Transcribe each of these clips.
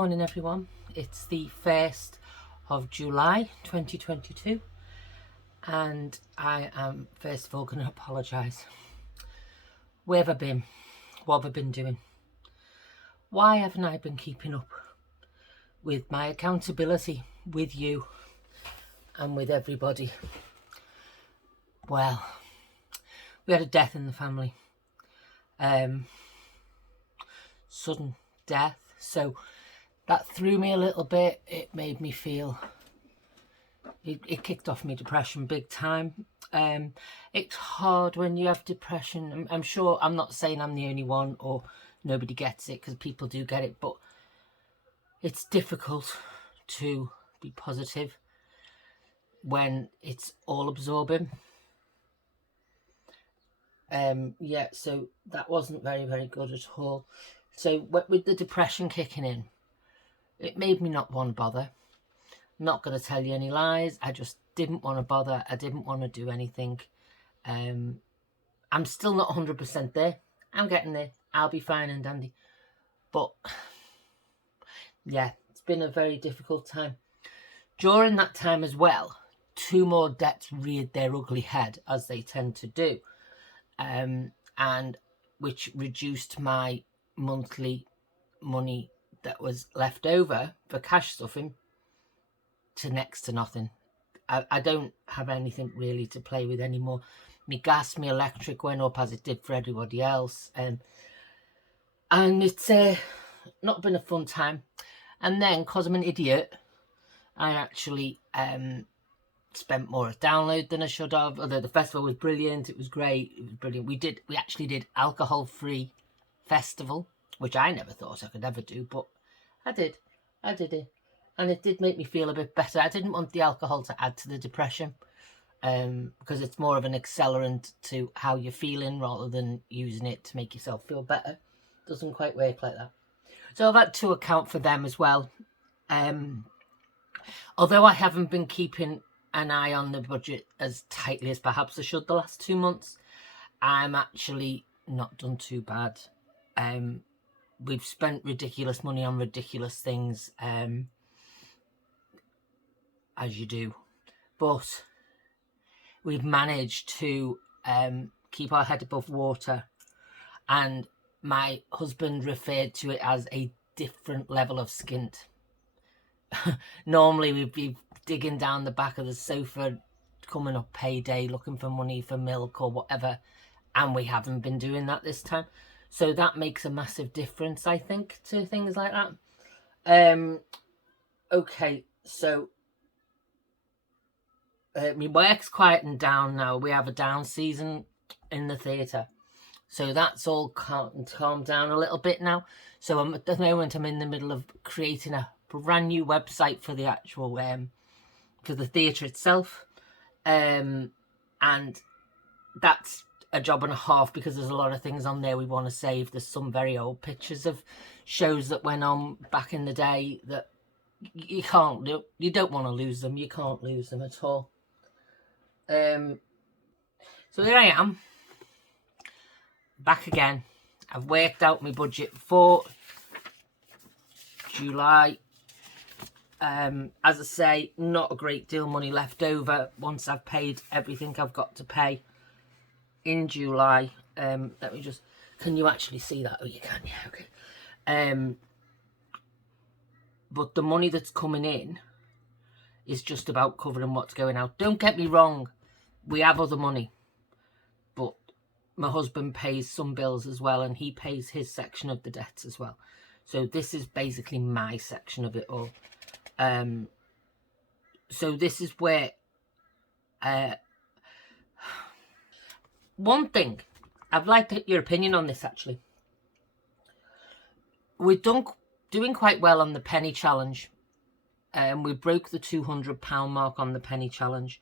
morning everyone, it's the 1st of July 2022 and I am first of all going to apologise. Where have I been? What have I been doing? Why haven't I been keeping up with my accountability with you and with everybody? Well, we had a death in the family, sudden death, so that threw me a little bit. It made me feel, it kicked off my depression big time. It's hard when you have depression. I'm sure, I'm not saying I'm the only one or nobody gets it, because people do get it, but it's difficult to be positive when it's all absorbing. Yeah, so that wasn't very good at all. So with the depression kicking in, it made me not want to bother. Not going to tell you any lies. I just didn't want to bother. I didn't want to do anything. I'm still not 100% there. I'm getting there. I'll be fine and dandy. But yeah, it's been a very difficult time. During that time as well, 2 more debts reared their ugly head, as they tend to do, and which reduced my monthly money that was left over for cash stuffing to next to nothing. I don't have anything really to play with anymore. My gas, my electric went up as it did for everybody else, and it's not been a fun time. And then, because I'm an idiot, I actually spent more at download than I should have. Although the festival was brilliant, it was great, it was brilliant. We actually did alcohol-free festival, which I never thought I could ever do, but I did it, and it did make me feel a bit better. I didn't want the alcohol to add to the depression, because it's more of an accelerant to how you're feeling rather than using it to make yourself feel better. It doesn't quite work like that. So I've had to account for them as well. Although I haven't been keeping an eye on the budget as tightly as perhaps I should the last 2 months, I'm actually not done too bad. We've spent ridiculous money on ridiculous things, as you do, but we've managed to keep our head above water, and my husband referred to it as a different level of skint. Normally we'd be digging down the back of the sofa coming up payday looking for money for milk or whatever, and we haven't been doing that this time. So that makes a massive difference, I think, to things like that. Okay, so my work's quieting down now. We have a down season in the theatre, so that's all calmed down a little bit now. So at the moment I'm in the middle of creating a brand new website for the actual for the theatre itself, and that's a job and a half, because there's a lot of things on there we want to save. There's some very old pictures of shows that went on back in the day that you can't do. You don't want to lose them. You can't lose them at all. So there I am, back again. I've worked out my budget for July. As I say, not a great deal of money left over once I've paid everything I've got to pay in July. Let me just, can you actually see that? Oh, you can, yeah, okay. But the money that's coming in is just about covering what's going out. Don't get me wrong, we have other money, but my husband pays some bills as well, and he pays his section of the debts as well. So this is basically my section of it all. So this is where one thing I'd like your opinion on this, actually. We're doing quite well on the penny challenge. We broke the £200 mark on the penny challenge,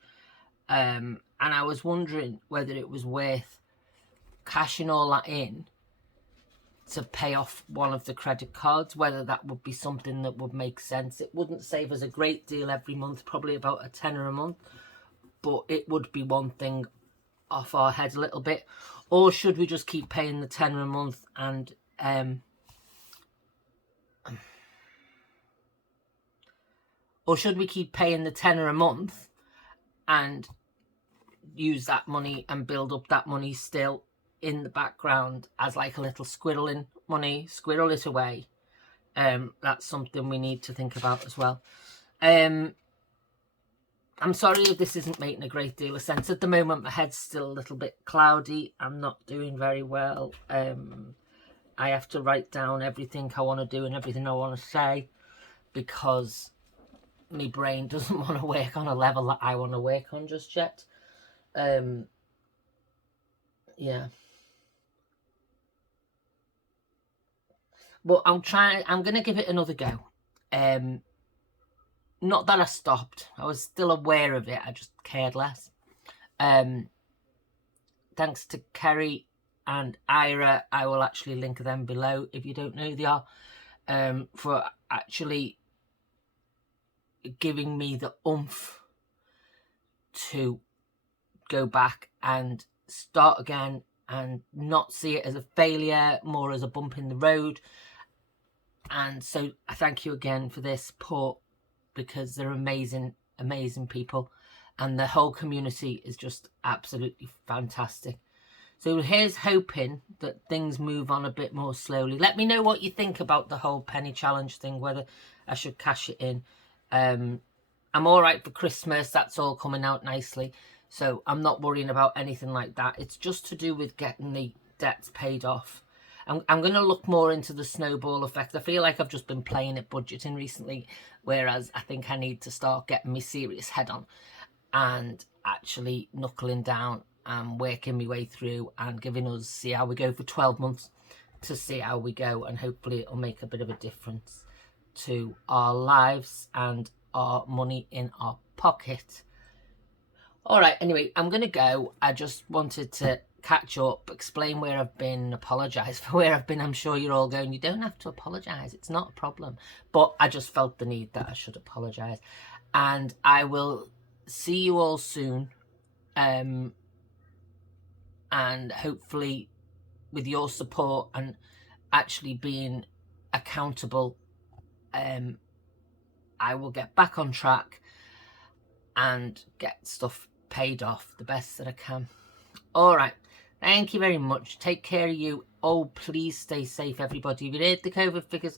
and I was wondering whether it was worth cashing all that in to pay off one of the credit cards, whether that would be something that would make sense. It wouldn't save us a great deal every month, probably about a tenner a month, but it would be one thing off our head a little bit. Or should we just keep paying the tenner a month and Or should we keep paying the tenner a month and use that money and build up that money still in the background as like a little squirreling money, squirrel it away? That's something we need to think about as well. I'm sorry if this isn't making a great deal of sense. At the moment, my head's still a little bit cloudy. I'm not doing very well. I have to write down everything I want to do and everything I want to say because my brain doesn't want to work on a level that I want to work on just yet. Yeah. But I'm going to give it another go. Not that I stopped. I was still aware of it. I just cared less. Thanks to Kerry and Ira. I will actually link them below if you don't know who they are. For actually giving me the oomph to go back and start again and not see it as a failure, more as a bump in the road. And so I thank you again for their support, because they're amazing, amazing people. And the whole community is just absolutely fantastic. So here's hoping that things move on a bit more slowly. Let me know what you think about the whole penny challenge thing, whether I should cash it in. I'm all right for Christmas. That's all coming out nicely. So I'm not worrying about anything like that. It's just to do with getting the debts paid off. I'm going to look more into the snowball effect. I feel like I've just been playing at budgeting recently, whereas I think I need to start getting my serious head on and actually knuckling down and working my way through and giving us, see how we go for 12 months to see how we go, and hopefully it'll make a bit of a difference to our lives and our money in our pocket. All right, anyway, I'm going to go. I just wanted to catch up, explain where I've been, apologise for where I've been. I'm sure you're all going, you don't have to apologise, it's not a problem. But I just felt the need that I should apologise. And I will see you all soon. And hopefully with your support and actually being accountable, I will get back on track and get stuff paid off the best that I can. All right. Thank you very much. Take care of you. Oh, please stay safe, everybody. If you heard the COVID figures,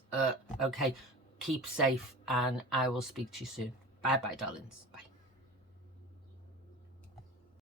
okay, keep safe, and I will speak to you soon. Bye-bye, darlings. Bye.